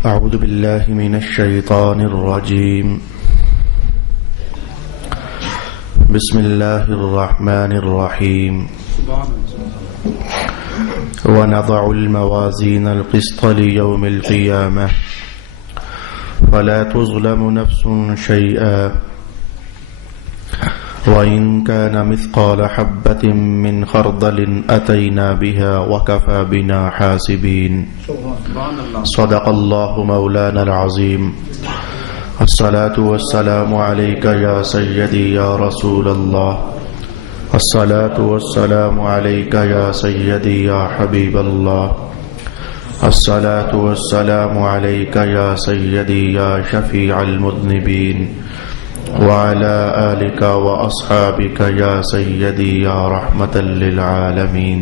أعوذ بالله من الشيطان الرجيم. بسم الله الرحمن الرحيم. ونضع الموازين القسط ليوم القيامة فلا تظلم نفس شيئا وإن كان مثقال حبة من خردل أتينا بها وكفى بنا حاسبين. صدق الله مولانا العظيم. الصلاة والسلام عليك يا سيدي يا رسول الله. الصلاة والسلام عليك يا سيدي يا حبيب الله. الصلاة والسلام عليك يا سيدي يا شفيع المذنبين وعلى آلك وأصحابك يا سيدي يا رحمة للعالمين.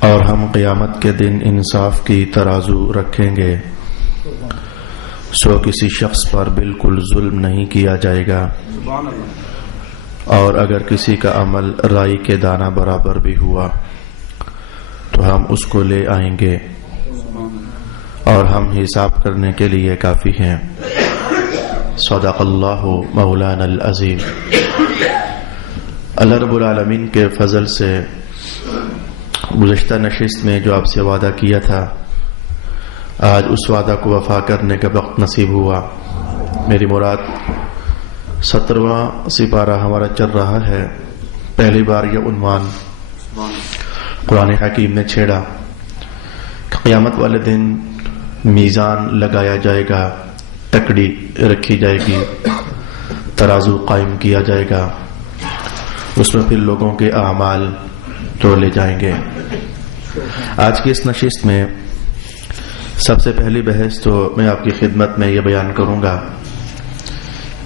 اور ہم قیامت کے دن انصاف کی ترازو رکھیں گے، سو کسی شخص پر بالکل ظلم نہیں کیا جائے گا، اور اگر کسی کا عمل رائی کے دانہ برابر بھی ہوا تو ہم اس کو لے آئیں گے، اور ہم حساب کرنے کے لیے کافی ہیں. صدق اللہ مولانا العظیم. اللہ رب العالمین کے فضل سے گزشتہ نشست میں جو آپ سے وعدہ کیا تھا، آج اس وعدہ کو وفا کرنے کا وقت نصیب ہوا. میری مراد 17واں سپارہ ہمارا چل رہا ہے. پہلی بار یہ عنوان قرآن حکیم نے چھیڑا کہ قیامت والے دن میزان لگایا جائے گا، تکڑی رکھی جائے گی، ترازو قائم کیا جائے گا، اس میں پھر لوگوں کے اعمال تولے جائیں گے. آج کی اس نشست میں سب سے پہلی بحث تو میں آپ کی خدمت میں یہ بیان کروں گا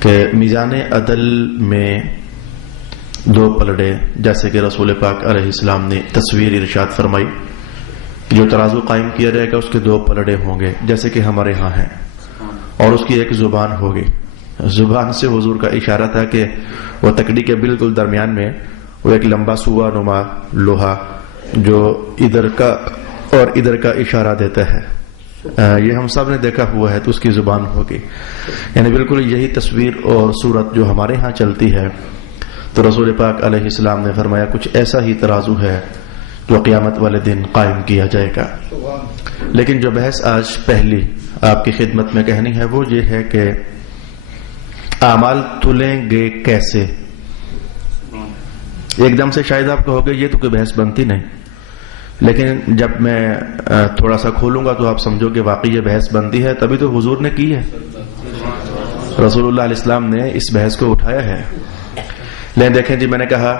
کہ میزان عدل میں دو پلڑے، جیسے کہ رسول پاک علیہ السلام نے تصویر ارشاد فرمائی، جو ترازو قائم کیا جائے گا اس کے دو پلڑے ہوں گے جیسے کہ ہمارے ہاں ہیں، اور اس کی ایک زبان ہوگی. زبان سے حضور کا اشارہ تھا کہ وہ تکڑی کے بالکل درمیان میں وہ ایک لمبا سوا نما لوہا جو ادھر کا اور ادھر کا اشارہ دیتا ہے، یہ ہم سب نے دیکھا ہوا ہے، تو اس کی زبان ہوگی. یعنی بالکل یہی تصویر اور صورت جو ہمارے ہاں چلتی ہے. تو رسول پاک علیہ السلام نے فرمایا کچھ ایسا ہی ترازو ہے جو قیامت والے دن قائم کیا جائے گا. لیکن جو بحث آج پہلی آپ کی خدمت میں کہنی ہے وہ یہ ہے کہ اعمال تلیں گے کیسے. ایک دم سے شاید آپ کہو گے یہ تو کوئی بحث بنتی نہیں، لیکن جب میں تھوڑا سا کھولوں گا تو آپ سمجھو کہ واقعی یہ بحث بنتی ہے. تبھی تو حضور نے کی ہے، رسول اللہ علیہ السلام نے اس بحث کو اٹھایا ہے. لیکن دیکھیں جی، میں نے کہا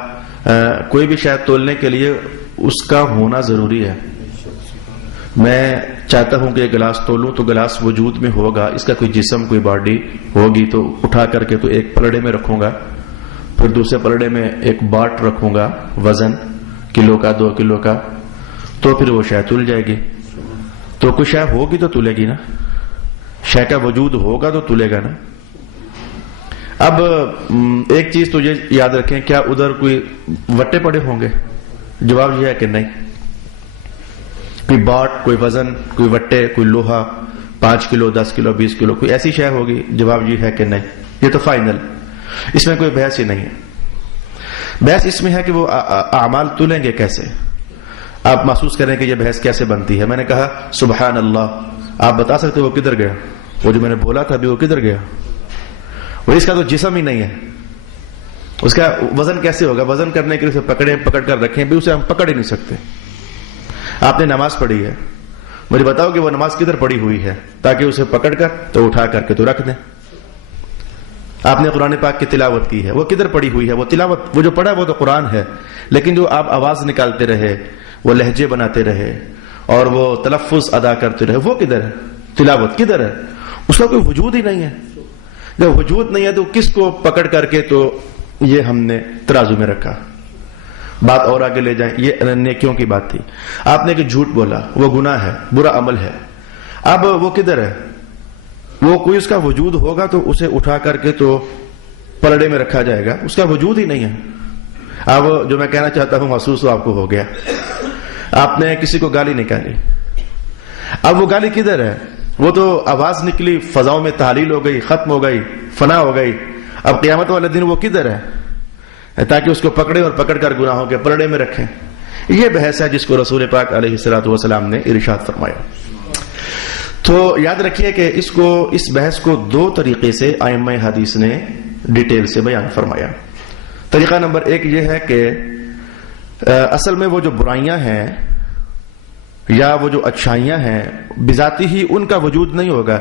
کوئی بھی شاید تولنے کے لیے اس کا ہونا ضروری ہے. میں چاہتا ہوں کہ گلاس تولوں تو گلاس وجود میں ہوگا، اس کا کوئی جسم کوئی باڈی ہوگی، تو اٹھا کر کے تو ایک پلڑے میں رکھوں گا، پھر دوسرے پلڑے میں ایک باٹ رکھوں گا وزن کلو کا 2 کلو کا، تو پھر وہ شے تل جائے گی. تو کوئی شے ہوگی تو تلے گی نا، شے کا وجود ہوگا تو تلے گا نا. اب ایک چیز تو یہ یاد رکھیں، کیا ادھر کوئی وٹے پڑے ہوں گے؟ جواب یہ ہے کہ نہیں. کوئی باٹ، کوئی وزن، کوئی وٹے، کوئی لوہا 5 کلو 10 کلو 20 کلو کوئی ایسی شے ہوگی؟ جواب یہ ہے کہ نہیں. یہ تو فائنل، اس میں کوئی بحث ہی نہیں ہے. بحث اس میں ہے کہ وہ اعمال تلیں گے کیسے. آپ محسوس کریں کہ یہ بحث کیسے بنتی ہے. میں نے کہا سبحان اللہ، آپ بتا سکتے وہ کدھر گیا؟ وہ جو میں نے بولا تھا ابھی وہ کدھر گیا؟ وہ اس کا تو جسم ہی نہیں ہے، اس کا وزن کیسے ہوگا؟ وزن کرنے کے لیے اسے پکڑ کر رکھیں بھی، اسے ہم پکڑ ہی نہیں سکتے. آپ نے نماز پڑھی ہے، مجھے بتاؤ کہ وہ نماز کدھر پڑھی ہوئی ہے تاکہ اسے پکڑ کر تو اٹھا کر کے تو رکھ دیں. آپ نے قرآن پاک کی تلاوت کی ہے، وہ کدھر پڑھی ہوئی ہے؟ وہ تلاوت، وہ جو پڑھا وہ تو قرآن ہے، لیکن جو آپ آواز نکالتے رہے، وہ لہجے بناتے رہے اور وہ تلفظ ادا کرتے رہے، وہ کدھر ہے؟ تلاوت کدھر ہے؟ اس کا کوئی وجود ہی نہیں ہے. جب وجود نہیں ہے تو کس کو پکڑ کر کے تو یہ ہم نے ترازو میں رکھا. بات اور آگے لے جائیں، یہ نیکیوں کی بات تھی. آپ نے کہ جھوٹ بولا، وہ گناہ ہے، برا عمل ہے. اب وہ کدھر ہے؟ وہ کوئی اس کا وجود ہوگا تو اسے اٹھا کر کے تو پلڑے میں رکھا جائے گا، اس کا وجود ہی نہیں ہے. اب جو میں کہنا چاہتا ہوں محسوس تو آپ کو ہو گیا. آپ نے کسی کو گالی نکالی، اب وہ گالی کدھر ہے؟ وہ تو آواز نکلی، فضاؤں میں تحلیل ہو گئی، ختم ہو گئی، فنا ہو گئی. اب قیامت والے دن وہ کدھر ہے تاکہ اس کو پکڑے اور پکڑ کر گناہوں کے پلڑے میں رکھیں. یہ بحث ہے جس کو رسول پاک علیہ الصلوۃ والسلام نے ارشاد فرمایا. تو یاد رکھیے کہ اس بحث کو دو طریقے سے ائمہ حدیث نے ڈیٹیل سے بیان فرمایا. طریقہ نمبر ایک یہ ہے کہ اصل میں وہ جو برائیاں ہیں یا وہ جو اچھائیاں ہیں بذاتی ہی ان کا وجود نہیں ہوگا،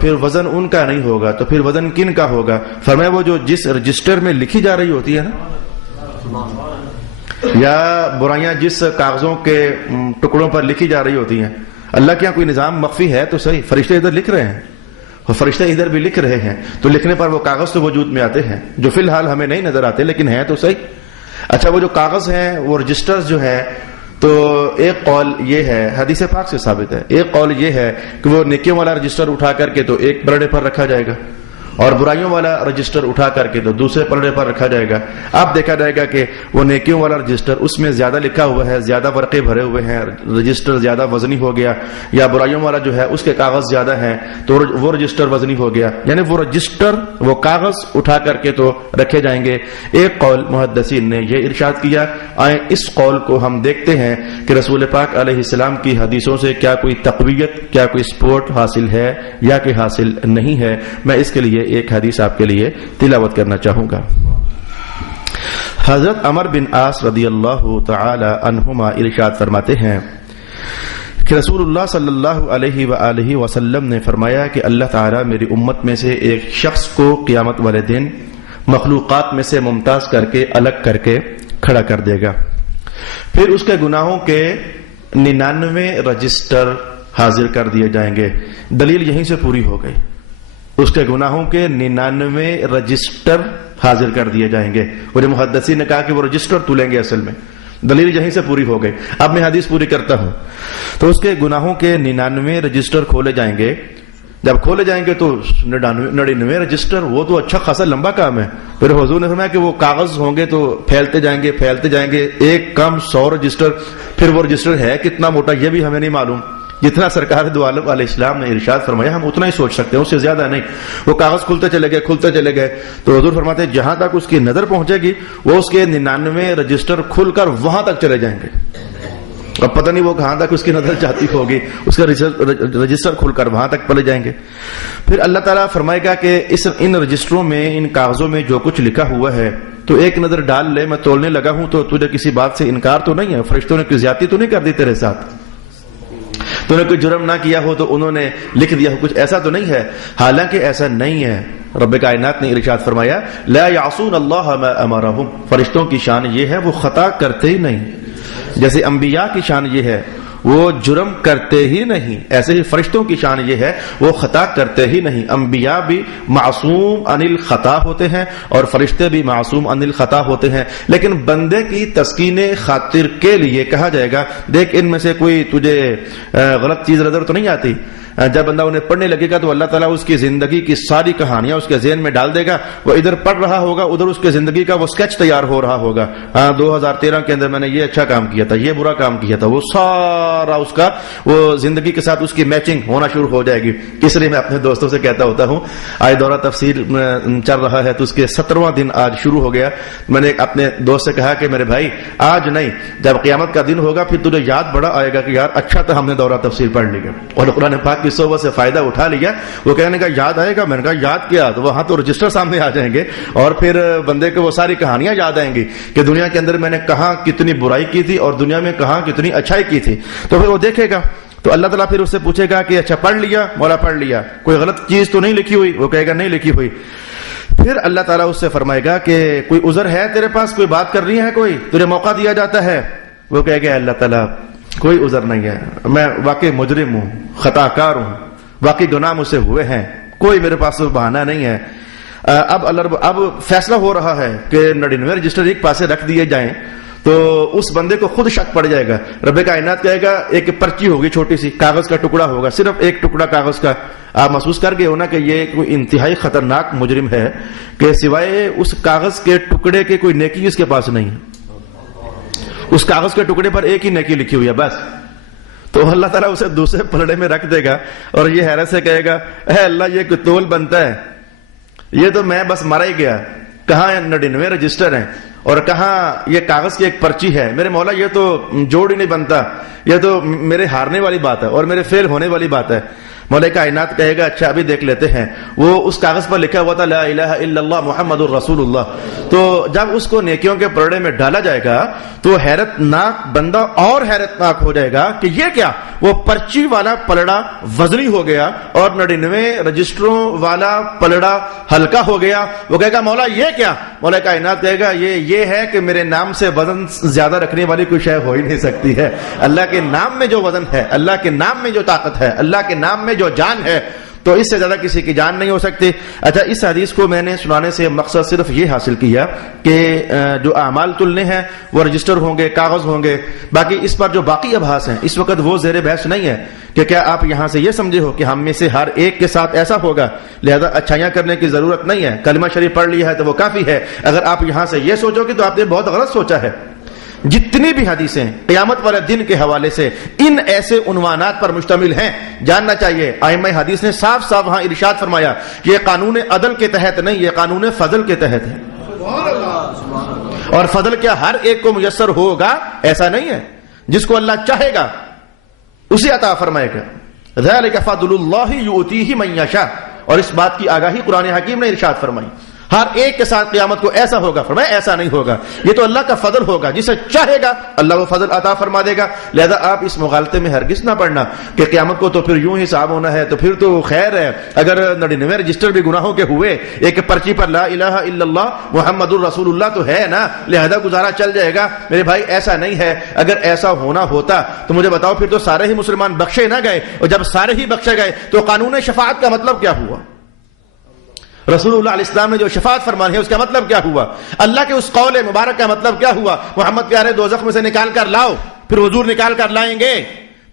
پھر وزن ان کا نہیں ہوگا، تو پھر وزن کن کا ہوگا؟ فرمایا وہ جو جس رجسٹر میں لکھی جا رہی ہوتی ہے نا، یا برائیاں جس کاغذوں کے ٹکڑوں پر لکھی جا رہی ہوتی ہیں. اللہ کے یہاں کوئی نظام مخفی ہے تو صحیح، فرشتے ادھر لکھ رہے ہیں اور فرشتے ادھر بھی لکھ رہے ہیں، تو لکھنے پر وہ کاغذ تو وجود میں آتے ہیں جو فی الحال ہمیں نہیں نظر آتے لیکن ہیں تو صحیح. اچھا وہ جو کاغذ ہیں وہ رجسٹر جو ہے، تو ایک قول یہ ہے حدیث پاک سے ثابت ہے، ایک قول یہ ہے کہ وہ نیکیوں والا رجسٹر اٹھا کر کے تو ایک پلڑے پر رکھا جائے گا اور برائیوں والا رجسٹر اٹھا کر کے تو دوسرے پلڑے پر رکھا جائے گا. اب دیکھا جائے گا کہ وہ نیکیوں والا رجسٹر اس میں زیادہ لکھا ہوا ہے، زیادہ ورقے بھرے ہوئے ہیں، رجسٹر زیادہ وزنی ہو گیا، یا برائیوں والا جو ہے اس کے کاغذ زیادہ ہیں تو وہ رجسٹر وزنی ہو گیا. یعنی وہ رجسٹر وہ کاغذ اٹھا کر کے تو رکھے جائیں گے. ایک قول محدثین نے یہ ارشاد کیا. آئیں اس قول کو ہم دیکھتے ہیں کہ رسول پاک علیہ السلام کی حدیثوں سے کیا کوئی تقویت، کیا کوئی سپورٹ حاصل ہے یا کہ حاصل نہیں ہے. میں اس کے لیے ایک حدیث آپ کے لیے تلاوت کرنا چاہوں گا. حضرت عمر بن عاص رضی اللہ تعالی عنہما ارشاد فرماتے ہیں کہ رسول اللہ صلی اللہ علیہ وآلہ وسلم نے فرمایا کہ اللہ تعالی میری امت میں سے ایک شخص کو قیامت والے دن مخلوقات میں سے ممتاز کر کے الگ کر کے کھڑا کر دے گا. پھر اس کے گناہوں کے 99 رجسٹر حاضر کر دیے جائیں گے. دلیل یہیں سے پوری ہو گئی، اس کے گناہوں کے 99 رجسٹر حاضر کر دیے جائیں گے. اور محدثین نے کہا کہ وہ رجسٹر تولیں گے، اصل میں دلیل یہیں سے پوری ہو گئی. اب میں حدیث پوری کرتا ہوں. تو اس کے گناہوں کے 99 رجسٹر کھولے جائیں گے. جب کھولے جائیں گے تو 99 رجسٹر، وہ تو اچھا خاصا لمبا کام ہے. پھر حضور نے فرمایا کہ وہ کاغذ ہوں گے تو پھیلتے جائیں گے پھیلتے جائیں گے، ایک کم 100 رجسٹر. پھر وہ رجسٹر ہے کتنا موٹا یہ بھی ہمیں نہیں معلوم. جتنا سرکار دو عالم علیہ السلام نے ارشاد فرمایا ہم اتنا ہی سوچ سکتے ہیں، اس سے زیادہ نہیں. وہ کاغذ کھلتے چلے گئے کھلتے چلے گئے. تو حضور فرماتے ہیں جہاں تک اس کی نظر پہنچے گی وہ اس کے 99 رجسٹر کھل کر وہاں تک چلے جائیں گے. اب پتہ نہیں وہ کہاں تک اس کی نظر جاتی ہوگی، اس کا رجسٹر کھل کر وہاں تک پلے جائیں گے. پھر اللہ تعالیٰ فرمائے گا کہ ان رجسٹروں میں، ان کاغذوں میں جو کچھ لکھا ہوا ہے تو ایک نظر ڈال لے، میں تولنے لگا ہوں تو تجھے کسی بات سے انکار تو نہیں ہے؟ فرشتوں نے کوئی زیادتی تو نہیں کر دی تیرے ساتھ؟ تو نے کوئی جرم نہ کیا ہو تو انہوں نے لکھ دیا ہو کچھ؟ ایسا تو نہیں ہے. حالانکہ ایسا نہیں ہے. رب کائنات نے ارشاد فرمایا لا یعصون اللہ ما امرہم. فرشتوں کی شان یہ ہے وہ خطا کرتے ہی نہیں. جیسے انبیاء کی شان یہ ہے وہ جرم کرتے ہی نہیں، ایسے ہی فرشتوں کی شان یہ ہے وہ خطا کرتے ہی نہیں. انبیاء بھی معصوم عن الخطا ہوتے ہیں اور فرشتے بھی معصوم عن الخطا ہوتے ہیں. لیکن بندے کی تسکین خاطر کے لیے کہا جائے گا دیکھ ان میں سے کوئی تجھے غلط چیز نظر تو نہیں آتی. جب بندہ انہیں پڑھنے لگے گا تو اللہ تعالیٰ اس کی زندگی کی ساری کہانیاں اس کے ذہن میں ڈال دے گا. وہ ادھر پڑھ رہا ہوگا ادھر اس کے زندگی کا وہ سکیچ تیار ہو رہا ہوگا. 2013 کے اندر میں نے یہ اچھا کام کیا تھا، یہ برا کام کیا تھا. وہ سارا اس کا وہ زندگی کے ساتھ اس کی میچنگ ہونا شروع ہو جائے گی. اس لیے میں اپنے دوستوں سے کہتا ہوتا ہوں آج دورہ تفسیر چل رہا ہے تو اس کے 17واں دن آج شروع ہو گیا. میں نے اپنے دوست سے کہا کہ میرے بھائی آج نہیں، جب قیامت کا دن ہوگا پھر تجھے یاد بڑا آئے گا کہ یار اچھا تھا ہم نے دورہ تفسیر پڑھ لیا اور قرآن پاک کی صحبت سے فائدہ اٹھا لیا. وہ کہنے کا یاد آئے گا. میں نے کہا یاد کیا؟ تو وہاں تو رجسٹر سامنے آ جائیں گے اور پھر بندے کو وہ ساری کہانیاں یاد آئیں گی کہ دنیا کے اندر میں نے کہاں کتنی برائی کی تھی اور دنیا میں کہاں کتنی اچھائی کی تھی. تو پھر وہ دیکھے گا تو اللہ تعالیٰ پھر اس سے پوچھے گا کہ اچھا پڑھ لیا مولا؟ پڑھ لیا. کوئی غلط چیز تو نہیں لکھی ہوئی؟ وہ کہے گا نہیں لکھی ہوئی. پھر اللہ تعالیٰ اس سے فرمائے گا کہ کوئی عذر ہے تیرے پاس؟ کوئی بات کر رہی ہے؟ کوئی تجھے موقع دیا جاتا ہے؟ وہ کہے گا اللہ تعالیٰ کوئی عذر نہیں ہے، میں واقعی مجرم ہوں، خطا کار ہوں، واقعی گناہ مجھ سے ہوئے ہیں، کوئی میرے پاس بہانہ نہیں ہے. اب فیصلہ ہو رہا ہے کہ 99 رجسٹر ایک پاسے رکھ دیے جائیں تو اس بندے کو خود شک پڑ جائے گا. رب کائنات کہے گا ایک پرچی ہوگی چھوٹی سی, کاغذ کا ٹکڑا ہوگا, صرف ایک ٹکڑا کاغذ کا. آپ محسوس کر گئے ہو نا کہ یہ کوئی انتہائی خطرناک مجرم ہے کہ سوائے اس کاغذ کے ٹکڑے کے کوئی نیکی اس کے پاس نہیں ہے. اس کاغذ کے ٹکڑے پر ایک ہی نیکی لکھی ہوئی ہے بس. تو اللہ تعالیٰ اسے دوسرے پلڑے میں رکھ دے گا اور یہ حیرت سے کہے گا اے اللہ یہ کوئی تول بنتا ہے, یہ تو میں بس مرا ہی گیا, کہاں 99 رجسٹر ہیں اور کہاں یہ کاغذ کی ایک پرچی ہے. میرے مولا یہ تو جوڑ ہی نہیں بنتا, یہ تو میرے ہارنے والی بات ہے اور میرے فیل ہونے والی بات ہے. مولا کائنات کہے گا اچھا ابھی دیکھ لیتے ہیں. وہ اس کاغذ پر لکھا ہوا تھا لا الہ الا اللہ محمد الرسول اللہ. تو جب اس کو نیکیوں کے پلڑے میں ڈالا جائے گا تو حیرت ناک بندہ اور حیرت ناک ہو جائے گا کہ یہ کیا, وہ پرچی والا پلڑا وزنی ہو گیا اور 99 رجسٹروں والا پلڑا ہلکا ہو گیا. وہ کہے گا مولا یہ کیا؟ مولا کائنات کہے گا یہ ہے کہ میرے نام سے وزن زیادہ رکھنے والی کوئی شے ہو ہی نہیں سکتی ہے. اللہ کے نام میں جو وزن ہے, اللہ کے نام میں جو طاقت ہے, اللہ کے نام میں جو جان ہے, تو اس سے زیادہ کسی کی جان نہیں ہو سکتی. اچھا اس حدیث کو میں نے سنانے سے مقصد صرف یہ حاصل کیا کہ جو اعمال تلنے ہیں وہ رجسٹر ہوں گے, کاغذ ہوں گے. باقی اس پر جو باقی ابحاث ہیں اس وقت وہ زیر بحث نہیں ہے کہ کیا آپ یہاں سے یہ سمجھے ہو کہ ہم میں سے ہر ایک کے ساتھ ایسا ہوگا لہذا اچھائیاں کرنے کی ضرورت نہیں ہے, کلمہ شریف پڑھ لیا ہے تو وہ کافی ہے. اگر آپ یہاں سے یہ سوچو گے تو آپ نے بہت غلط سوچا ہے. جتنی بھی حدیثیں قیامت والے دن کے حوالے سے ان ایسے عنوانات پر مشتمل ہیں, جاننا چاہیے. ائمہ حدیث نے صاف صاف وہاں ارشاد فرمایا کہ یہ قانون عدل کے تحت نہیں, یہ قانون فضل کے تحت ہے. اور فضل کیا ہر ایک کو میسر ہوگا ایسا نہیں ہے, جس کو اللہ چاہے گا اسے عطا فرمائے گا. ذالک فضل اللہ یؤتیہ من یشاء. اور اس بات کی آگاہی قرآن حکیم نے ارشاد فرمائی. ہر ایک کے ساتھ قیامت کو ایسا ہوگا, فرمایا ایسا نہیں ہوگا, یہ تو اللہ کا فضل ہوگا, جسے چاہے گا اللہ وہ فضل عطا فرما دے گا. لہذا آپ اس مغالطے میں ہرگز نہ پڑنا کہ قیامت کو تو پھر یوں ہی حساب ہونا ہے, تو پھر تو خیر ہے اگر 99 رجسٹر بھی گناہوں کے ہوئے, ایک پرچی پر لا الہ الا اللہ محمد الرسول اللہ تو ہے نا, لہذا گزارا چل جائے گا. میرے بھائی ایسا نہیں ہے. اگر ایسا ہونا ہوتا تو مجھے بتاؤ پھر تو سارے ہی مسلمان بخشے نہ گئے, اور جب سارے ہی بخشے گئے تو قانون شفاعت کا مطلب کیا ہوا؟ رسول اللہ علیہ السلام نے جو شفاعت فرمانی ہے اس کا مطلب کیا ہوا؟ اللہ کے اس قول مبارک کا مطلب کیا ہوا؟ محمد پیارے دوزخ میں سے نکال کر لاؤ, پھر حضور نکال کر لائیں گے,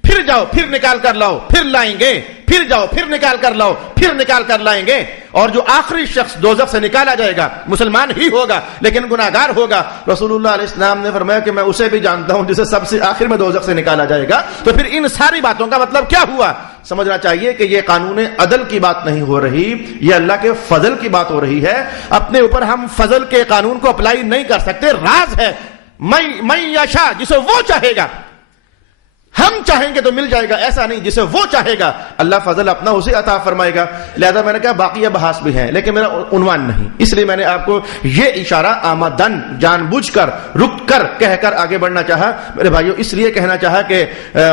پھر جاؤ پھر نکال کر لاؤ, پھر لائیں گے, پھر جاؤ پھر نکال کر لاؤ, پھر نکال کر لائیں گے. اور جو آخری شخص دوزخ سے نکالا جائے گا مسلمان ہی ہوگا لیکن گناہگار ہوگا. رسول اللہ علیہ السلام نے فرمایا کہ میں اسے بھی جانتا ہوں جسے سب سے آخر میں دوزخ سے نکالا جائے گا. تو پھر ان ساری باتوں کا مطلب کیا ہوا؟ سمجھنا چاہیے کہ یہ قانون عدل کی بات نہیں ہو رہی, یہ اللہ کے فضل کی بات ہو رہی ہے. اپنے اوپر ہم فضل کے قانون کو اپلائی نہیں کر سکتے. راز ہے من یشاء, جسے وہ چاہے گا. ہم چاہیں گے تو مل جائے گا, ایسا نہیں. جسے وہ چاہے گا اللہ فضل اپنا اسے عطا فرمائے گا. لہذا میں نے کہا باقی ابحاث بھی ہیں لیکن میرا عنوان نہیں, اس لیے میں نے آپ کو یہ اشارہ آمدن جان بوجھ کر رک کر کہہ کر آگے بڑھنا چاہا. میرے بھائیو اس لیے کہنا چاہا کہ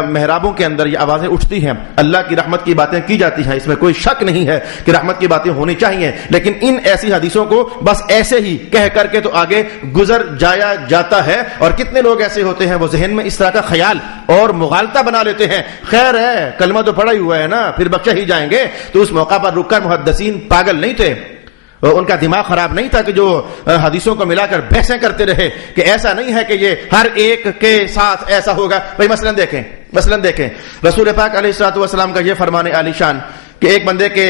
محرابوں کے اندر یہ آوازیں اٹھتی ہیں, اللہ کی رحمت کی باتیں کی جاتی ہیں, اس میں کوئی شک نہیں ہے کہ رحمت کی باتیں ہونی چاہیے, لیکن ان ایسی حدیثوں کو بس ایسے ہی کہہ کر کے تو آگے گزر جایا جاتا ہے. اور کتنے لوگ ایسے ہوتے ہیں وہ ذہن میں اس طرح کا خیال اور مغالطہ بنا لیتے ہیں, خیر ہے کلمہ تو پڑھا ہی ہوا ہے نا, پھر بخشے ہی جائیں گے. تو اس موقع پر رک کر محدثین پاگل نہیں تھے, ان کا دماغ خراب نہیں تھا کہ جو حدیثوں کو ملا کر بحثیں کرتے رہے کہ ایسا نہیں ہے کہ یہ ہر ایک کے ساتھ ایسا ہوگا. بھائی مثلا دیکھیں رسول پاک علیہ الصلوۃ والسلام کا یہ فرمان عالی شان کہ ایک بندے کے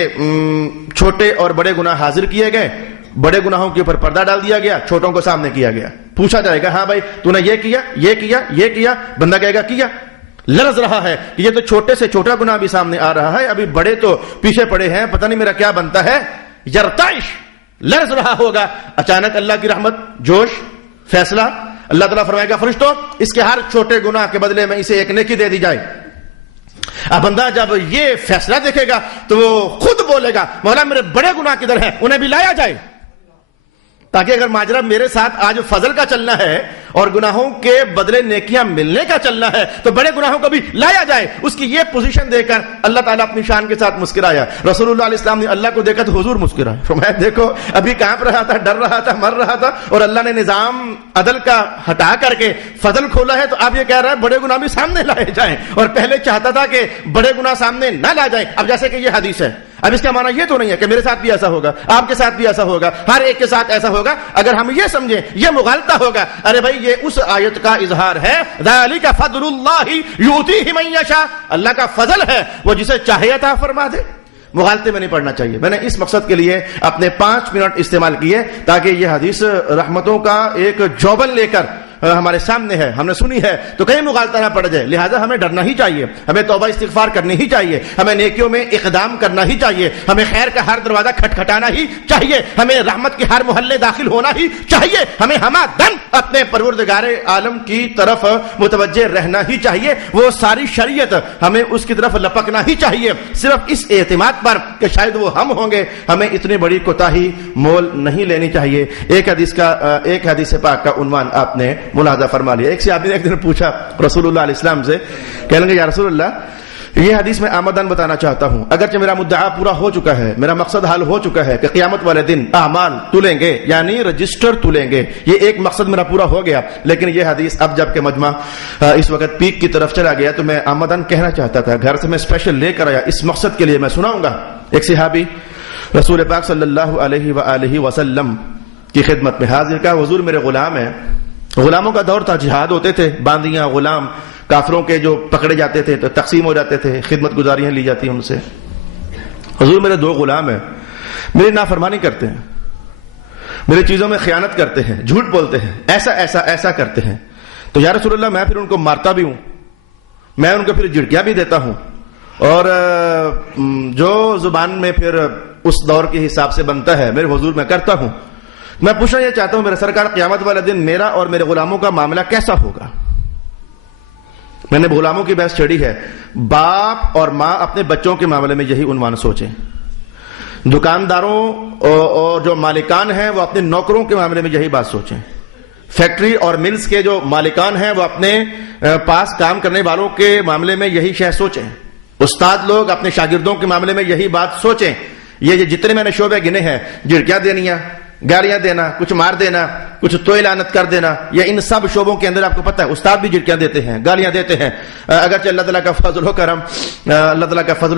چھوٹے اور بڑے گناہ حاضر کیے گئے, بڑے گناہوں کے اوپر پردہ ڈال دیا گیا, چھوٹوں کو سامنے کیا گیا. پوچھا جائے گا ہاں بھائی تو نے یہ کیا یہ کیا یہ کیا؟ بندہ کہے گا کیا. لرز رہا ہے کہ یہ تو چھوٹے سے چھوٹا گناہ بھی سامنے آ رہا ہے, ابھی بڑے تو پیچھے پڑے ہیں, پتہ نہیں میرا کیا بنتا ہے. یرتعش, لرز رہا ہوگا. اچانک اللہ کی رحمت, جوش, فیصلہ. اللہ تعالیٰ فرمائے گا فرشتوں اس کے ہر چھوٹے گناہ کے بدلے میں اسے ایک نیکی دے دی جائے. اب بندہ جب یہ فیصلہ دیکھے گا تو وہ خود بولے گا مولا میرے بڑے گناہ کدھر ہیں, انہیں بھی لایا جائے. تاکہ اگر ماجرا میرے ساتھ آج فضل کا چلنا ہے اور گناہوں کے بدلے نیکیاں ملنے کا چلنا ہے تو بڑے گناہوں کو بھی لایا جائے. اس کی یہ پوزیشن دے کر اللہ تعالیٰ اپنی شان کے ساتھ مسکرایا. رسول اللہ علیہ السلام نے اللہ کو دیکھا تو حضور مسکرائے, فرمایا دیکھو ابھی کانپ رہا تھا, ڈر رہا تھا, مر رہا تھا, اور اللہ نے نظام عدل کا ہٹا کر کے فضل کھولا ہے. تو آپ یہ کہہ رہا ہے بڑے گناہ بھی سامنے لائے جائیں, اور پہلے چاہتا تھا کہ بڑے گناہ سامنے نہ لا جائیں. اب جیسے کہ یہ حدیث ہے اب اس کا معنی یہ تو نہیں ہے کہ میرے ساتھ بھی ایسا ہوگا، آپ کے ساتھ بھی ایسا ہوگا، ہر ایک کے ساتھ ایسا ہوگا۔ اگر ہم یہ سمجھیں یہ مغالطہ ہوگا۔ ارے بھائی یہ اس آیت کا اظہار ہے، ذالک فضل اللہ یؤتیہ من یشاء، اللہ کا فضل ہے، وہ جسے چاہے عطا فرما دے۔ مغالطے میں نہیں پڑھنا چاہیے۔ میں نے اس مقصد کے لیے اپنے 5 منٹ استعمال کیے تاکہ یہ حدیث رحمتوں کا ایک جوبن لے کر ہمارے سامنے ہے، ہم نے سنی ہے تو کہیں مغالطہ نہ پڑ جائے۔ لہٰذا ہمیں ڈرنا ہی چاہیے، ہمیں توبہ استغفار کرنی ہی چاہیے، ہمیں نیکیوں میں اقدام کرنا ہی چاہیے، ہمیں خیر کا ہر دروازہ کھٹکھٹانا ہی چاہیے، ہمیں رحمت کے ہر محلے داخل ہونا ہی چاہیے، ہمیں ہمہ دم اپنے پروردگار عالم کی طرف متوجہ رہنا ہی چاہیے۔ وہ ساری شریعت ہمیں اس کی طرف لپکنا ہی چاہیے، صرف اس اعتماد پر کہ شاید وہ ہم ہوں گے۔ ہمیں اتنی بڑی کوتاہی مول نہیں لینی چاہیے۔ ایک حدیث پاک کا عنوان آپ نے ملاحظہ فرما لیا۔ ایک صحابی نے ایک دن پوچھا رسول اللہ علیہ السلام سے، کہنے لگے یا رسول اللہ یہ حدیث میں آمدن بتانا چاہتا ہوں، اگرچہ میرا مدعا پورا ہو چکا ہے، میرا مقصد حل ہو چکا ہے کہ قیامت والے دن اعمال تلیں گے، یعنی رجسٹر تلیں گے، یہ ایک مقصد میرا پورا ہو گیا، لیکن یہ حدیث اب جب کہ مجمع اس وقت پیک کی طرف چلا گیا تو میں آمدن کہنا چاہتا تھا، گھر سے میں اسپیشل لے کر آیا، اس مقصد کے لیے میں سناؤں گا۔ ایک صحابی رسول پاک صلی اللہ علیہ وآلہ وسلم کی خدمت میں حاضر کا، حضور میرے غلام ہیں۔ غلاموں کا دور تھا، جہاد ہوتے تھے، باندیاں غلام کافروں کے جو پکڑے جاتے تھے تو تقسیم ہو جاتے تھے، خدمت گزاریاں لی جاتی ان سے۔ حضور میرے 2 غلام ہیں، میری نافرمانی کرتے ہیں، میری چیزوں میں خیانت کرتے ہیں، جھوٹ بولتے ہیں، ایسا ایسا ایسا کرتے ہیں، تو یا رسول اللہ میں پھر ان کو مارتا بھی ہوں، میں ان کو پھر جھڑکیاں بھی دیتا ہوں، اور جو زبان میں پھر اس دور کے حساب سے بنتا ہے میرے حضور میں کرتا ہوں۔ میں پوچھنا یہ چاہتا ہوں میرے سرکار، قیامت والے دن میرا اور میرے غلاموں کا معاملہ کیسا ہوگا؟ میں نے غلاموں کی بحث چھیڑی ہے، باپ اور ماں اپنے بچوں کے معاملے میں یہی عنوان سوچیں، دکانداروں اور جو مالکان ہیں وہ اپنے نوکروں کے معاملے میں یہی بات سوچیں، فیکٹری اور ملز کے جو مالکان ہیں وہ اپنے پاس کام کرنے والوں کے معاملے میں یہی شے سوچیں، استاد لوگ اپنے شاگردوں کے معاملے میں یہی بات سوچیں۔ یہ جتنے میں نے شعبے گنے ہیں، جھڑکیاں دینیاں، گالیاں دینا، کچھ مار دینا، کچھ توئی لعنت کر دینا، یہ ان سب شعبوں کے اندر آپ کو پتہ ہے استاد بھی جھڑکیاں دیتے ہیں، گالیاں دیتے ہیں۔ اگرچہ اللہ تعالیٰ کا فضل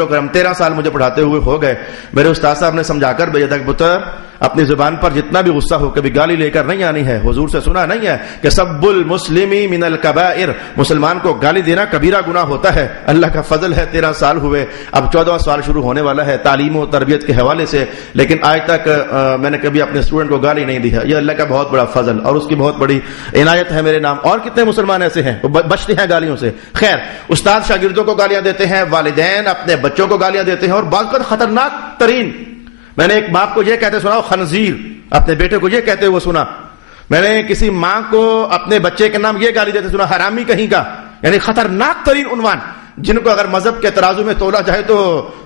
و کرم 13 سال مجھے پڑھاتے ہوئے ہو گئے، میرے استاد صاحب نے سمجھا کر بھیجا تھا کہ پتر اپنی زبان پر جتنا بھی غصہ ہو کبھی گالی لے کر نہیں آنی ہے۔ حضور سے سنا نہیں ہے کہ سب المسلمی من الکبائر، مسلمان کو گالی دینا کبیرہ گناہ ہوتا ہے۔ اللہ کا فضل ہے 13 سال ہوئے، اب 14واں سال شروع ہونے والا ہے تعلیم و تربیت کے حوالے سے، لیکن آج تک میں نے کبھی اپنے اسٹوڈنٹ کو گالی نہیں دی ہے۔ یہ اللہ کا بہت بڑا فضل اور اس کی بہت بڑی عنایت ہے میرے نام۔ اور کتنے مسلمان ایسے ہیں وہ بچتے ہیں گالیوں سے؟ خیر، استاد شاگردوں کو گالیاں دیتے ہیں، والدین اپنے بچوں کو گالیاں دیتے ہیں، اور بعض اوقات خطرناک ترین، میں نے ایک باپ کو یہ کہتے سنا، خنزیر، اپنے بیٹے کو یہ کہتے ہوئے سنا، میں نے کسی ماں کو اپنے بچے کے نام یہ گالی دیتے سنا، حرامی کہیں کا، یعنی خطرناک ترین عنوان جن کو اگر مذہب کے ترازو میں تولا جائے تو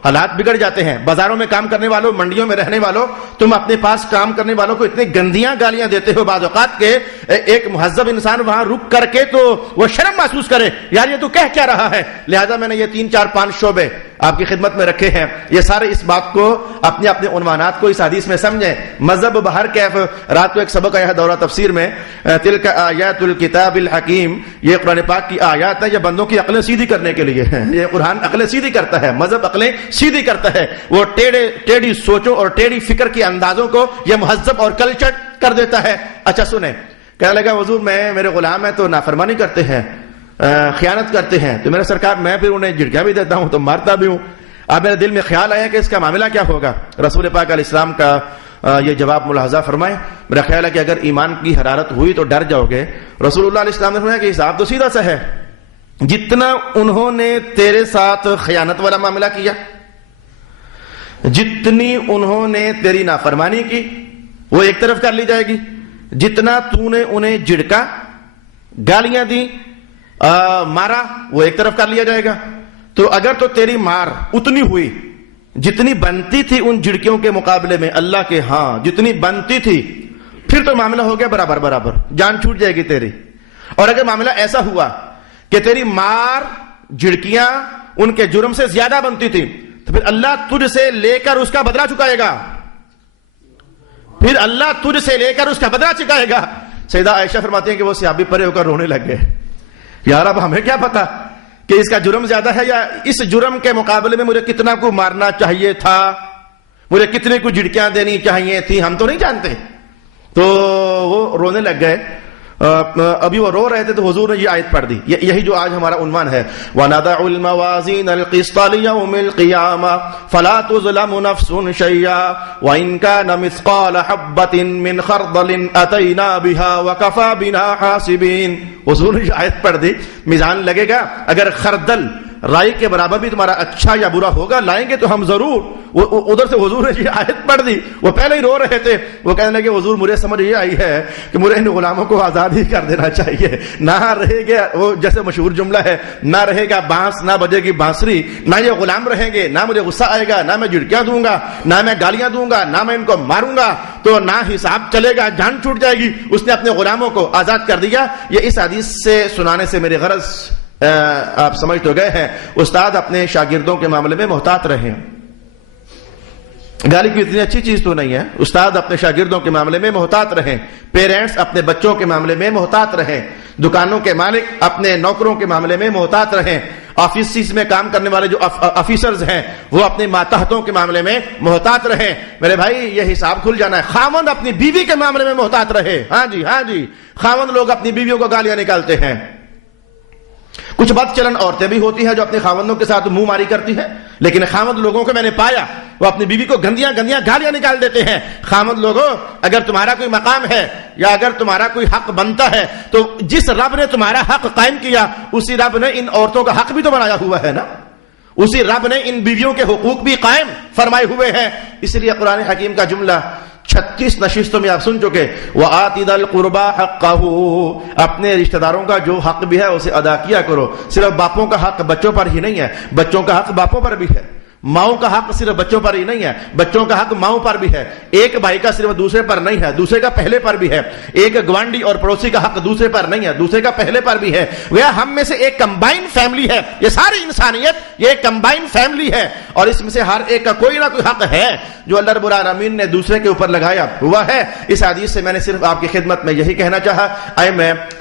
حالات بگڑ جاتے ہیں۔ بازاروں میں کام کرنے والوں، منڈیوں میں رہنے والوں، تم اپنے پاس کام کرنے والوں کو اتنی گندیاں گالیاں دیتے ہو بعض اوقات کے ایک مہذب انسان وہاں رک کر کے تو وہ شرم محسوس کرے، یار یہ تو کہہ کیا رہا ہے۔ لہذا میں نے یہ 3 4 5 شعبے آپ کی خدمت میں رکھے ہیں، یہ سارے اس بات کو اپنے اپنے عنوانات کو اس حدیث میں سمجھیں۔ مذہب بہر کیف، رات کو ایک سبق آیا ہے دورہ تفسیر میں، تلک آیات الکتاب الحکیم، یہ قرآن پاک کی آیات ہے، یہ بندوں کی عقلیں سیدھی کرنے کے لیے ہے۔ یہ قرآن عقلیں سیدھی کرتا ہے، مذہب عقلیں سیدھی کرتا ہے، وہ ٹیڑھی سوچوں اور ٹیڑھی فکر کے اندازوں کو یہ مہذب اور کلچر کر دیتا ہے۔ اچھا سنیں، کہنے لگا حضور میرے غلام ہیں تو نافرمانی کرتے ہیں، خیانت کرتے ہیں، تو میرا سرکار میں پھر انہیں جھڑکیاں بھی دیتا ہوں تو مارتا بھی ہوں۔ اب میرے دل میں خیال آیا کہ اس کا معاملہ کیا ہوگا۔ رسول پاک علیہ السلام کا یہ جواب ملاحظہ فرمائے، میرا خیال ہے کہ اگر ایمان کی حرارت ہوئی تو ڈر جاؤ گے۔ رسول اللہ علیہ السلام نے فرمایا کہ حساب تو سیدھا سا ہے، جتنا انہوں نے تیرے ساتھ خیانت والا معاملہ کیا، جتنی انہوں نے تیری نافرمانی کی وہ ایک طرف کر لی جائے گی، جتنا تو نے انہیں جھڑکا، گالیاں دی، مارا، وہ ایک طرف کر لیا جائے گا۔ تو اگر تو تیری مار اتنی ہوئی جتنی بنتی تھی ان جھڑکیوں کے مقابلے میں، اللہ کے ہاں جتنی بنتی تھی، پھر تو معاملہ ہو گیا برابر برابر، جان چھوٹ جائے گی تیری۔ اور اگر معاملہ ایسا ہوا کہ تیری مار، جھڑکیاں ان کے جرم سے زیادہ بنتی تھی، تو پھر اللہ تجھ سے لے کر اس کا بدلہ چکائے گا، پھر اللہ تجھ سے لے کر اس کا بدلہ چکائے گا۔ سیدہ عائشہ فرماتی ہیں کہ وہ صحابی پرے ہو کر رونے لگ گئے، یار اب ہمیں کیا پتا کہ اس کا جرم زیادہ ہے یا اس جرم کے مقابلے میں مجھے کتنا کو مارنا چاہیے تھا۔ مجھے کتنے کو جھڑکیاں دینی چاہیے تھی ہم تو نہیں جانتے. تو وہ رونے لگ گئے. ابھی وہ رو رہے تھے تو حضور نے یہ آیت پڑھ دی. یہی جو آج ہمارا عنوان ہے, وَنَضَعُ الْمَوَازِينَ الْقِسْطَ لِيَوْمِ الْقِيَامَةِ فَلَا تُظْلَمُ نَفْسٌ شَيْئًا وَإِنْ كَانَ مِثْقَالَ حَبَّةٍ مِّنْ خَرْدَلٍ أَتَيْنَا بِهَا وَكَفَى بِنَا حَاسِبِينَ. حضور نے یہ آیت پڑھ دی, میزان لگے گا, اگر خردل رائی کے برابر بھی تمہارا اچھا یا برا ہوگا لائیں گے تو ہم ضرور. ادھر سے حضور نے یہ آیت پڑھ دی, وہ پہلے ہی رو رہے تھے. وہ کہنے لگے حضور مجھے سمجھ یہ آئی ہے کہ مجھے ان غلاموں کو آزاد ہی کر دینا چاہیے. نہ رہے گا وہ جیسے مشہور جملہ ہے, نہ رہے گا بانس نہ بجے گی بانسری, نہ یہ غلام رہیں گے, نہ مجھے غصہ آئے گا, نہ میں جھڑکیاں دوں گا, نہ میں گالیاں دوں گا, نہ میں ان کو ماروں گا, تو نہ حساب چلے گا, جان چھوٹ جائے گی. اس نے اپنے غلاموں کو آزاد کر دیا. یہ اس حدیث سے سنانے سے میری غرض آپ سمجھ تو گئے ہیں, استاد اپنے شاگردوں کے معاملے میں محتاط رہیں. گالی کی اتنی اچھی چیز تو نہیں ہے. استاد اپنے شاگردوں کے معاملے میں محتاط رہیں, پیرنٹس اپنے بچوں کے معاملے میں محتاط رہیں, دکانوں کے مالک اپنے نوکروں کے معاملے میں محتاط رہیں, آفیسز میں کام کرنے والے جو آفیسرز ہیں وہ اپنے ماتحتوں کے معاملے میں محتاط رہیں. میرے بھائی یہ حساب کھل جانا ہے. خاوند اپنی بیوی کے معاملے میں محتاط رہے. ہاں جی, خاوند لوگ اپنی بیویوں کو گالیاں نکالتے ہیں. کچھ بد چلن عورتیں بھی ہوتی ہیں جو اپنے خاوندوں کے ساتھ منہ ماری کرتی ہیں, لیکن خاوند لوگوں کو میں نے پایا وہ اپنی بیوی کو گندیاں گالیاں نکال دیتے ہیں. خاوند لوگوں, اگر تمہارا کوئی مقام ہے یا اگر تمہارا کوئی حق بنتا ہے تو جس رب نے تمہارا حق قائم کیا اسی رب نے ان عورتوں کا حق بھی تو بنایا ہوا ہے نا, اسی رب نے ان بیویوں کے حقوق بھی قائم فرمائے ہوئے ہیں. اس لیے قرآن حکیم کا جملہ 36 نشستوں میں آپ سن چکے, وَآتِ ذَا الْقُرْبَى حَقَّهُ, اپنے رشتہ داروں کا جو حق بھی ہے اسے ادا کیا کرو. صرف باپوں کا حق بچوں پر ہی نہیں ہے, بچوں کا حق باپوں پر بھی ہے. ماؤں کا حق صرف بچوں پر ہی نہیں ہے, بچوں کا حق ماؤں پر بھی ہے. ایک بھائی کا صرف دوسرے پر نہیں ہے, دوسرے کا پہلے پر بھی ہے. ایک گوانڈی اور پڑوسی کا حق دوسرے پر نہیں ہے, دوسرے کا پہلے پر بھی ہے. وہ ہم میں سے ایک کمبائن فیملی ہے. یہ ساری انسانیت یہ ایک کمبائن فیملی ہے, اور اس میں سے ہر ایک کا کوئی نہ کوئی حق ہے جو اللہ رب العالمین نے دوسرے کے اوپر لگایا ہوا ہے. اس حدیث سے میں نے صرف آپ کی خدمت میں یہی کہنا چاہا.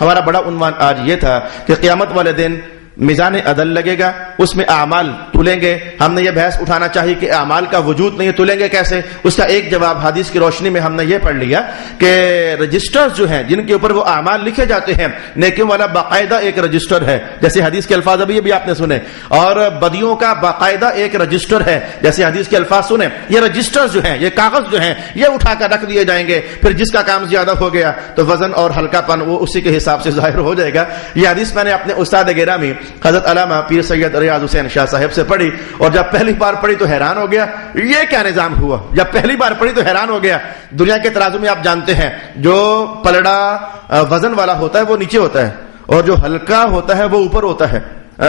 ہمارا بڑا عنوان آج یہ تھا کہ قیامت والے دن میزان عدل لگے گا, اس میں اعمال تلیں گے. ہم نے یہ بحث اٹھانا چاہیے کہ اعمال کا وجود نہیں, تلیں گے کیسے؟ اس کا ایک جواب حدیث کی روشنی میں ہم نے یہ پڑھ لیا کہ رجسٹرز جو ہیں جن کے اوپر وہ اعمال لکھے جاتے ہیں, نیکیوں والا باقاعدہ ایک رجسٹر ہے جیسے حدیث کے الفاظ ابھی آپ نے سنے, اور بدیوں کا باقاعدہ ایک رجسٹر ہے جیسے حدیث کے الفاظ سنے. یہ رجسٹرز جو ہیں, یہ کاغذ جو ہیں, یہ اٹھا کر رکھ دیے جائیں گے. پھر جس کا کام زیادہ ہو گیا تو وزن اور ہلکا پن وہ اسی کے حساب سے ظاہر ہو جائے گا. یہ حدیث میں نے اپنے استاد گرامی حضرت علامہ پیر سید ریاض حسین شاہ صاحب سے پڑھی, اور جب پہلی بار پڑھی تو حیران ہو گیا. یہ کیا نظام ہوا؟ جب پہلی بار پڑھی تو حیران ہو گیا. دنیا کے ترازو میں آپ جانتے ہیں جو پلڑا وزن والا ہوتا ہے وہ نیچے ہوتا ہے, اور جو ہلکا ہوتا ہے وہ اوپر ہوتا ہے.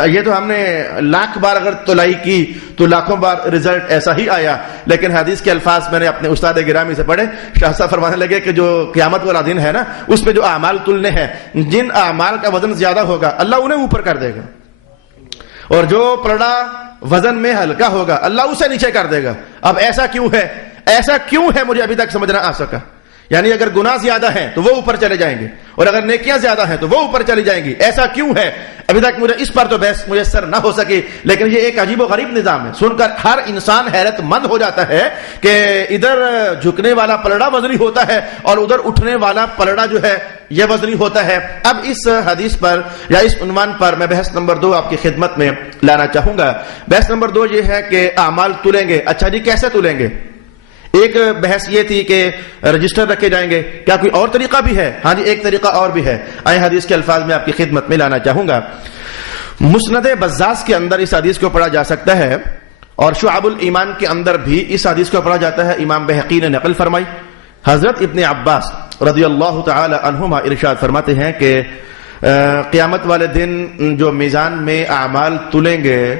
یہ تو ہم نے لاکھ بار اگر تلائی کی تو لاکھوں بار رزلٹ ایسا ہی آیا. لیکن حدیث کے الفاظ میں نے اپنے استاد گرامی سے پڑھے. شاہ صاحب فرمانے لگے کہ جو قیامت والا دن ہے نا, اس پہ جو اعمال تلنے ہیں, جن اعمال کا وزن زیادہ ہوگا اللہ انہیں اوپر کر دے گا, اور جو پلڑا وزن میں ہلکا ہوگا اللہ اسے نیچے کر دے گا. اب ایسا کیوں ہے؟ ایسا کیوں ہے مجھے ابھی تک سمجھ نہ آ سکا. یعنی اگر گناہ زیادہ ہیں تو وہ اوپر چلے جائیں گے, اور اگر نیکیاں زیادہ ہیں تو وہ اوپر چلی جائیں گی. ایسا کیوں ہے؟ ابھی تک مجھے اس پر تو بحث میسر نہ ہو سکی, لیکن یہ ایک عجیب و غریب نظام ہے. سن کر ہر انسان حیرت مند ہو جاتا ہے کہ ادھر جھکنے والا پلڑا وزنی ہوتا ہے اور ادھر اٹھنے والا پلڑا جو ہے یہ وزنی ہوتا ہے. اب اس حدیث پر یا اس عنوان پر میں بحث نمبر 2 آپ کی خدمت میں لانا چاہوں گا. بحث نمبر 2 یہ ہے کہ اعمال تلیں گے. اچھا جی, کیسے تلیں گے؟ ایک بحث یہ تھی کہ رجسٹر رکھے جائیں گے, کیا کوئی اور طریقہ بھی ہے؟ ہاں جی, ایک طریقہ اور بھی ہے. آئے حدیث کے الفاظ میں آپ کی خدمت میں لانا چاہوں گا. مسند بزاز کے اندر اس حدیث کو پڑھا جا سکتا ہے, اور شعب الایمان کے اندر بھی اس حدیث کو پڑھا جاتا ہے. امام بہقی نے نقل فرمائی. حضرت ابن عباس رضی اللہ تعالی عنہما ارشاد فرماتے ہیں کہ قیامت والے دن جو میزان میں اعمال تلیں گے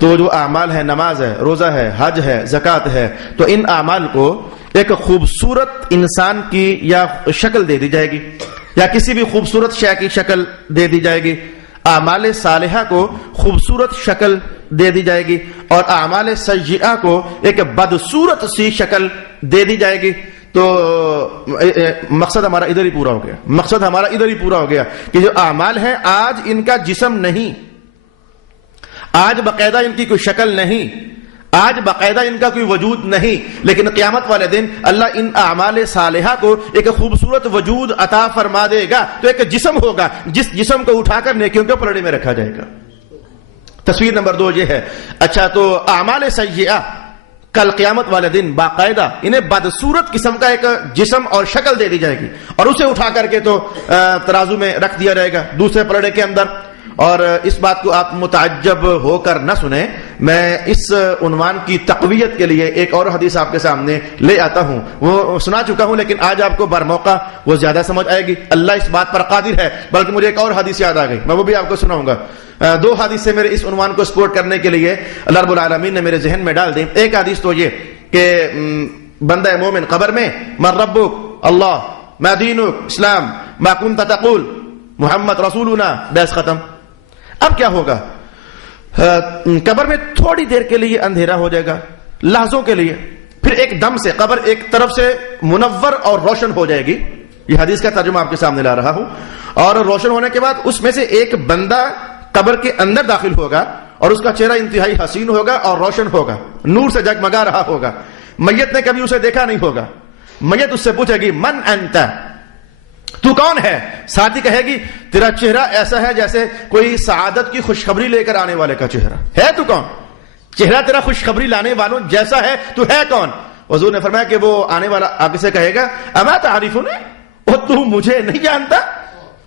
تو جو اعمال ہے, نماز ہے, روزہ ہے, حج ہے, زکوٰۃ ہے, تو ان اعمال کو ایک خوبصورت انسان کی یا شکل دے دی جائے گی, یا کسی بھی خوبصورت شے کی شکل دے دی جائے گی. اعمال صالحہ کو خوبصورت شکل دے دی جائے گی, اور اعمال سیئہ کو ایک بدصورت سی شکل دے دی جائے گی. تو مقصد ہمارا ادھر ہی پورا ہو گیا کہ جو اعمال ہیں آج ان کا جسم نہیں, آج باقاعدہ ان کی کوئی شکل نہیں, آج باقاعدہ ان کا کوئی وجود نہیں، لیکن قیامت والے دن اللہ ان اعمال صالحہ کو ایک خوبصورت وجود عطا فرما دے گا. تو ایک جسم ہوگا، جس جسم کو اٹھا کر نیکیوں کے پلڑے میں رکھا جائے گا. تصویر نمبر 2 یہ ہے. اچھا، تو اعمال سیئہ کل قیامت والے دن باقاعدہ انہیں بدصورت قسم کا ایک جسم اور شکل دے دی جائے گی، اور اسے اٹھا کر کے تو ترازو میں رکھ دیا جائے گا دوسرے پلڑے کے اندر. اور اس بات کو آپ متعجب ہو کر نہ سنیں، میں اس عنوان کی تقویت کے لیے ایک اور حدیث آپ کے سامنے لے آتا ہوں. وہ سنا چکا ہوں لیکن آج آپ کو برموقع وہ زیادہ سمجھ آئے گی. اللہ اس بات پر قادر ہے. بلکہ مجھے ایک اور حدیث یاد آ گئی، میں وہ بھی آپ کو سناؤں گا. 2 حدیث سے میرے اس عنوان کو سپورٹ کرنے کے لیے اللہ رب العالمین نے میرے ذہن میں ڈال دی. ایک حدیث تو یہ کہ بندہ مومن قبر میں من ربک اللہ ما دینک اسلام ما کنت تقول محمد رسولنا، بحث ختم. اب کیا ہوگا؟ قبر میں تھوڑی دیر کے لیے اندھیرا ہو جائے گا، لحظوں کے لیے، پھر ایک دم سے قبر ایک طرف سے منور اور روشن ہو جائے گی. یہ حدیث کا ترجمہ آپ کے سامنے لا رہا ہوں. اور روشن ہونے کے بعد اس میں سے ایک بندہ قبر کے اندر داخل ہوگا اور اس کا چہرہ انتہائی حسین ہوگا اور روشن ہوگا، نور سے جگمگا رہا ہوگا. میت نے کبھی اسے دیکھا نہیں ہوگا. میت اس سے پوچھے گی من انت، تو کون ہے؟ ساتھی کہے گی تیرا چہرہ ایسا ہے جیسے کوئی سعادت کی خوشخبری لے کر آنے والے کا چہرہ ہے. تو کون؟ چہرہ تیرا خوشخبری لانے والوں جیسا ہے، تو ہے کون؟ حضور نے فرمایا کہ وہ آنے والا آگے سے کہے گا اما تعریفنی، وہ تو مجھے نہیں جانتا؟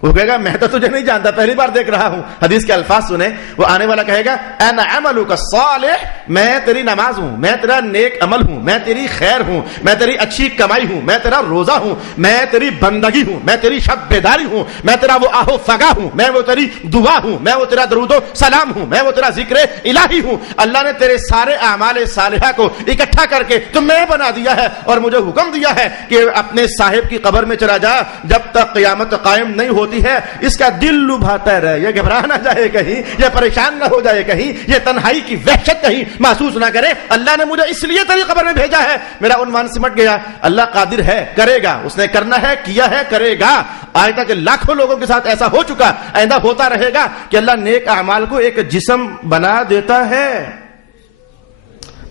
وہ کہے گا میں تو تجھے نہیں جانتا، پہلی بار دیکھ رہا ہوں. حدیث کے الفاظ سنیں. وہ آنے والا کہے گا انا عملک الصالح، میں تیری نماز ہوں، میں تیرا نیک عمل ہوں، میں تیری خیر ہوں، میں تیری اچھی کمائی ہوں، میں تیرا روزہ ہوں، میں تیری بندگی ہوں، میں تیری شب بیداری ہوں، میں تیرا وہ آہو فگا ہوں، میں وہ تیری دعا ہوں، میں وہ تیرا درود و سلام ہوں، میں وہ تیرا ذکر الہی ہوں. اللہ نے تیرے سارے اعمال صالحہ کو اکٹھا کر کے تو میں بنا دیا ہے، اور مجھے حکم دیا ہے کہ اپنے صاحب کی قبر میں چلا جا جب تک قیامت قائم نہیں ہوتی ہے. اس کا دل لبھاتا رہے، یہ گھبرا نہ جائے کہیں، یہ پریشان نہ ہو جائے کہیں، یہ تنہائی کی وحشت کہیں محسوس نہ کرے. اللہ نے مجھے اس لیے تیری قبر میں بھیجا ہے. میرا عنوان سمٹ گیا. اللہ قادر ہے، کرے گا، اس نے کرنا ہے، کیا ہے، کرے گا. آج تک لاکھوں لوگوں کے ساتھ ایسا ہو چکا، آئندہ ہوتا رہے گا کہ اللہ نیک اعمال کو ایک جسم بنا دیتا ہے.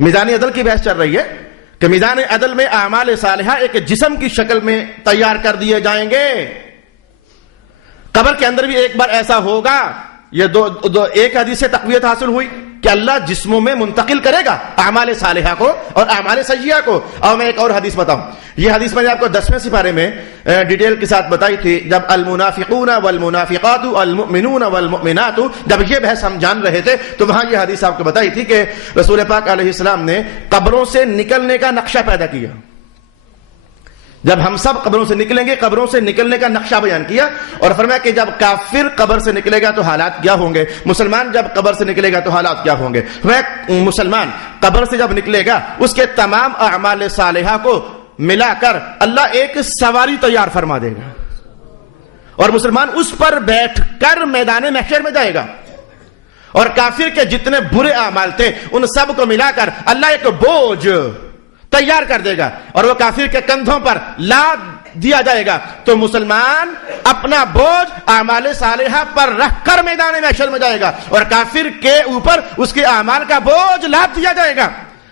میزان عدل کی بحث چل رہی ہے کہ میزان عدل میں اعمال صالحہ ایک جسم کی شکل میں تیار کر دیے جائیں گے. قبر کے اندر بھی ایک بار ایسا ہوگا. یہ ایک حدیث سے تقویت حاصل ہوئی کہ اللہ جسموں میں منتقل کرے گا اعمال صالحہ کو اور اعمال سیئہ کو. اور میں ایک اور حدیث بتاؤں. یہ حدیث میں نے آپ کو 10ویں سپارے میں ڈیٹیل کے ساتھ بتائی تھی، جب المنافقون والمنافقات والمؤمنون والمؤمنات، جب یہ بحث ہم جان رہے تھے تو وہاں یہ حدیث آپ کو بتائی تھی کہ رسول پاک علیہ السلام نے قبروں سے نکلنے کا نقشہ پیدا کیا. جب ہم سب قبروں سے نکلیں گے، قبروں سے نکلنے کا نقشہ بیان کیا اور فرمایا کہ جب کافر قبر سے نکلے گا تو حالات کیا ہوں گے، مسلمان جب قبر سے نکلے گا تو حالات کیا ہوں گے. مسلمان قبر سے جب نکلے گا اس کے تمام اعمال صالحہ کو ملا کر اللہ ایک سواری تیار فرما دے گا اور مسلمان اس پر بیٹھ کر میدان محشر میں جائے گا. اور کافر کے جتنے برے اعمال تھے ان سب کو ملا کر اللہ ایک بوجھ تیار کر دے گا اور وہ کافر کے کندھوں پر لاد دیا جائے گا. تو مسلمان اپنا بوجھ اعمال صالحہ پر رکھ کر میدان محشر میں جائے گا اور کافر کے اوپر اس کے اعمال کا بوجھ لاد دیا جائے گا.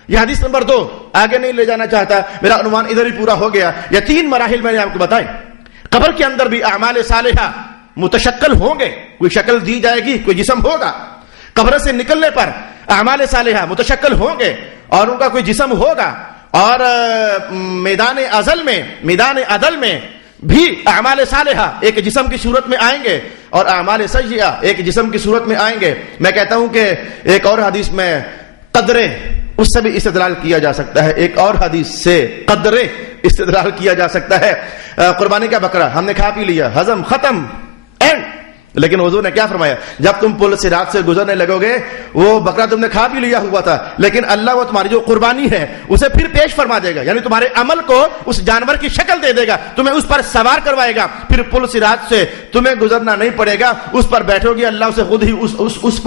یہ حدیث نمبر 2. آگے نہیں لے جانا چاہتا، میرا عنوان ادھر ہی پورا ہو گیا. یہ 3 مراحل میں نے آپ کو بتائے. قبر کے اندر بھی اعمال صالحہ متشکل ہوں گے، کوئی شکل دی جائے گی، کوئی جسم ہوگا. قبر سے نکلنے پر اعمال صالحہ متشکل ہوں گے اور ان کا کوئی جسم ہوگا. اور میدان عدل میں بھی اعمال صالحہ ایک جسم کی صورت میں آئیں گے اور اعمال سیئہ ایک جسم کی صورت میں آئیں گے. میں کہتا ہوں کہ ایک اور حدیث میں قدرے اس سے بھی استدلال کیا جا سکتا ہے. ایک اور حدیث سے قدرے استدلال کیا جا سکتا ہے. قربانی کا بکرا ہم نے کھا پی لیا، ہضم ختم اینڈ. لیکن حضور نے کیا فرمایا؟ جب تم پل صراط سے گزرنے لگو گے وہ بکرا تم نے کھا بھی لیا ہوا تھا، لیکن اللہ وہ تمہاری جو قربانی ہے اسے پھر پیش فرما دے گا، یعنی تمہارے عمل کو اس جانور کی شکل دے دے گا، تمہیں اس پر سوار کروائے گا. پھر پل صراط سے تمہیں گزرنا نہیں پڑے گا، اس پر بیٹھو گے، اللہ اسے خود ہی اس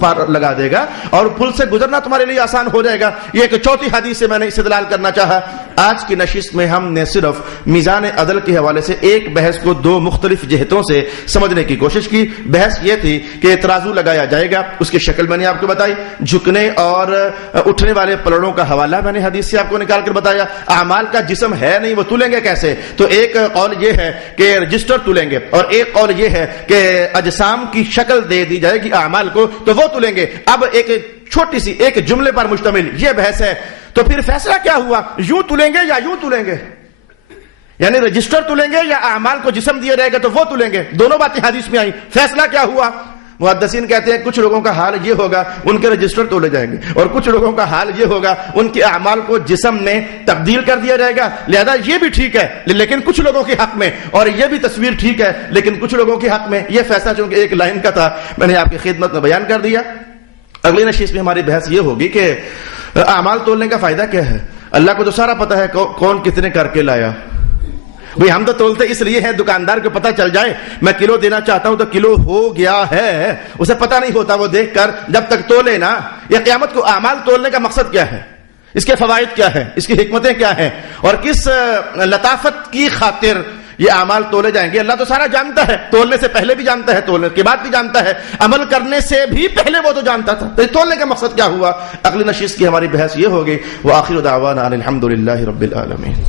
پار لگا دے گا اور پل سے گزرنا تمہارے لیے آسان ہو جائے گا. یہ ایک چوتھی حدیث سے میں نے استدلال کرنا چاہا. آج کی نشست میں ہم نے صرف میزان عدل کے حوالے سے ایک بحث کو 2 مختلف جہتوں سے سمجھنے کی کوشش کی. بحث یہ تھی کہ ترازو لگایا جائے گا, اس کی شکل میں نے آپ کو بتائی, جھکنے اور اٹھنے والے پلڑوں کا حوالہ میں نے حدیث سے آپ کو نکال کر بتایا. اعمال کا جسم ہے نہیں, وہ تولیں گے کیسے؟ تو ایک قول یہ ہے کہ رجسٹر تولیں گے, اور ایک قول یہ ہے کہ اجسام کی شکل دے دی جائے گی اعمال کو, تو وہ تولیں گے. اب ایک چھوٹی سی ایک جملے پر مشتمل یہ بحث ہے. تو پھر فیصلہ کیا ہوا؟ یوں تولیں گے یا یوں تولیں گے؟ یعنی رجسٹر تولیں گے یا اعمال کو جسم دیا جائے گا تو وہ تولیں گے؟ دونوں باتیں حدیث میں آئی. فیصلہ کیا ہوا؟ محدثین کہتے ہیں کچھ لوگوں کا حال یہ ہوگا ان کے رجسٹر تولے جائیں گے, اور کچھ لوگوں کا حال یہ ہوگا ان کے اعمال کو جسم میں تبدیل کر دیا جائے گا. لہذا یہ بھی ٹھیک ہے لیکن کچھ لوگوں کے حق میں, اور یہ بھی تصویر ٹھیک ہے لیکن کچھ لوگوں کے حق میں. یہ فیصلہ چونکہ ایک لائن کا تھا, میں نے آپ کی خدمت میں بیان کر دیا. اگلی نشست میں ہماری بحث یہ ہوگی کہ اعمال تولنے کا فائدہ کیا ہے. اللہ کو تو سارا پتہ ہے کون کتنے کر کے لایا. بھئی ہم تو تولتے اس لیے ہیں دکاندار کو پتہ چل جائے میں کلو دینا چاہتا ہوں تو کلو ہو گیا ہے, اسے پتہ نہیں ہوتا وہ دیکھ کر جب تک تولے نا. یہ قیامت کو اعمال تولنے کا مقصد کیا ہے, اس کے فوائد کیا ہیں, اس کی حکمتیں کیا ہیں, اور کس لطافت کی خاطر یہ اعمال تولے جائیں گے. اللہ تو سارا جانتا ہے, تولنے سے پہلے بھی جانتا ہے, تولنے کے بعد بھی جانتا ہے, عمل کرنے سے بھی پہلے وہ تو جانتا تھا. تو تولنے کا مقصد کیا ہوا؟ اگلی نشست کی ہماری بحث یہ ہوگی. وآخر دعوانا ان الحمد للہ رب العالمین.